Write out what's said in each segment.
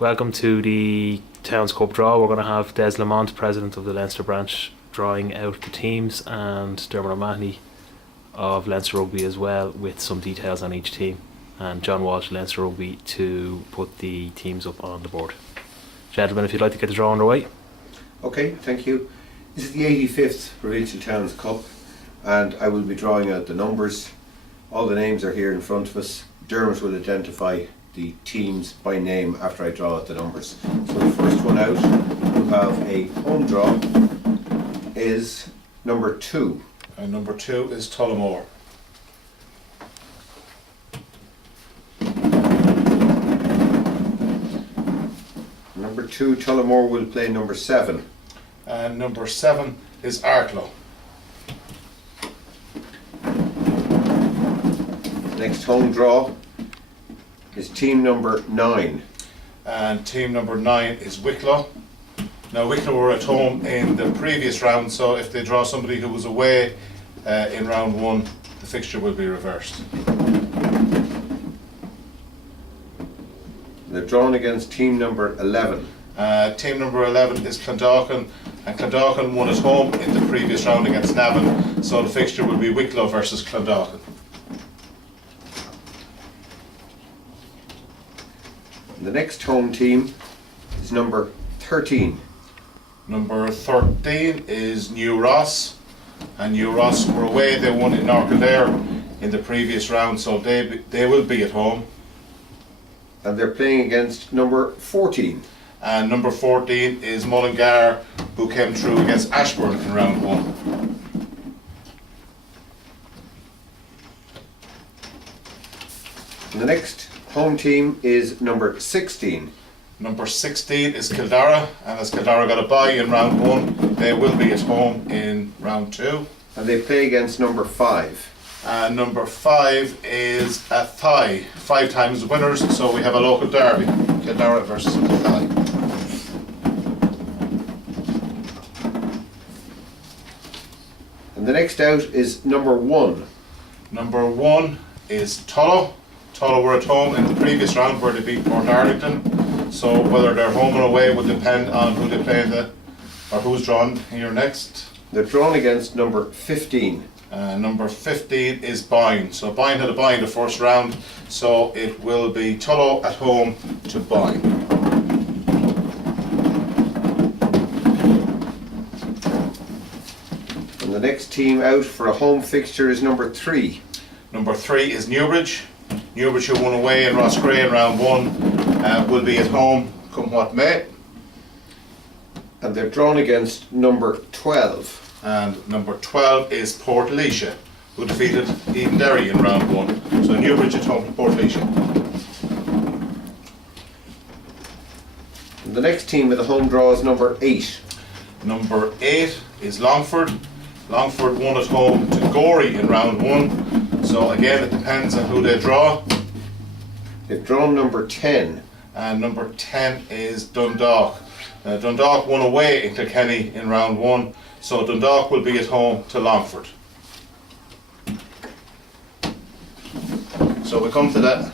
Welcome to the Towns Cup draw. We're going to have Des Lamont, president of the Leinster branch, drawing out the teams, and Dermot O'Mahony of Leinster Rugby as well, with some details on each team, and John Walsh, Leinster Rugby, to put the teams up on the board. Gentlemen, if you'd like to get the draw underway. Okay, thank you. This is the 85th Provincial Towns Cup, and I will be drawing out the numbers. All the names are here in front of us. Dermot will identify the teams by name after I draw out the numbers. So the first one out, we'll have a home draw, is number 2. And number 2 is Tullamore. Number 2, Tullamore, will play number 7. And number 7 is Arklow. Next home draw is team number 9. And team number 9 is Wicklow. Now Wicklow were at home in the previous round, so if they draw somebody who was away in round 1, the fixture will be reversed. They're drawn against team number 11. Team number 11 is Clondalkin, and Clondalkin won at home in the previous round against Navan, so the fixture will be Wicklow versus Clondalkin. The next home team is number 13. Number 13 is New Ross, and New Ross were away. They won in Kildare in the previous round, so they will be at home. And they're playing against number 14. And number 14 is Mullingar, who came through against Ashburn in round 1. And the next home team is number 16. Number 16 is Kildare, and as Kildare got a bye in round 1, they will be at home in round 2. And they play against number 5. And number 5 is Athy, 5 times winners, so we have a local derby, Kildare versus Athy. And the next out is number 1. Number 1 is Tullow. Tullow were at home in the previous round where they beat Port Arlington, so whether they're home or away would depend on who they play or who's drawn here next. They're drawn against number 15. Number 15 is Boyne. So Boyne had a bye in the first round, so it will be Tullow at home to Boyne. And the next team out for a home fixture is number 3. Number 3 is Newbridge. Newbridge, who won away in Roscrea in round 1, will be at home come what may. And they're drawn against number 12. And number 12 is Port Leisha, who defeated Edenderry in round 1. So Newbridge at home to Port Leisha. And the next team with the home draw is number 8. Number 8 is Longford. Longford won at home to Gorey in round 1. So again, it depends on who they draw. They've drawn number 10. And number 10 is Dundalk. Dundalk won away in Kilkenny in round 1, so Dundalk will be at home to Longford. So we come to the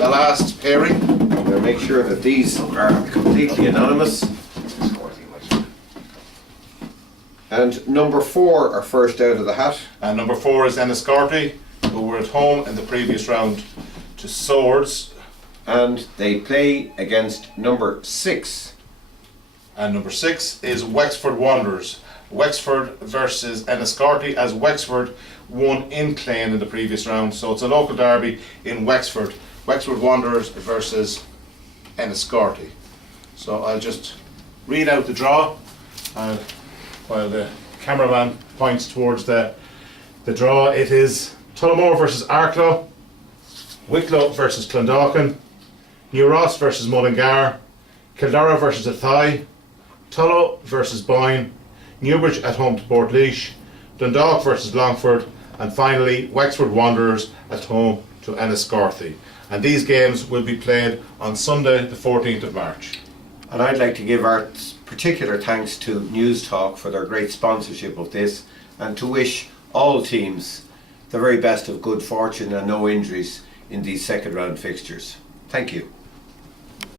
last pairing. I'm going to make sure that these are completely anonymous. And number 4 are first out of the hat. And number 4 is Enniscorthy, who were at home in the previous round to Swords. And they play against number 6. And number 6 is Wexford Wanderers. Wexford versus Enniscorthy, as Wexford won in Clane in the previous round, so it's a local derby in Wexford. Wexford Wanderers versus Enniscorthy. So I'll just read out the draw while the cameraman points towards the draw. It is Tullamore versus Arklow, Wicklow versus Clondalkin, New Ross versus Mullingar, Kildare versus Athy, Tullow versus Boyne, Newbridge at home to Portlaoise, Dundalk versus Longford, and finally Wexford Wanderers at home to Enniscorthy. And these games will be played on Sunday the 14th of March. And I'd like to give our particular thanks to Newstalk for their great sponsorship of this, and to wish all teams the very best of good fortune and no injuries in these second round fixtures. Thank you.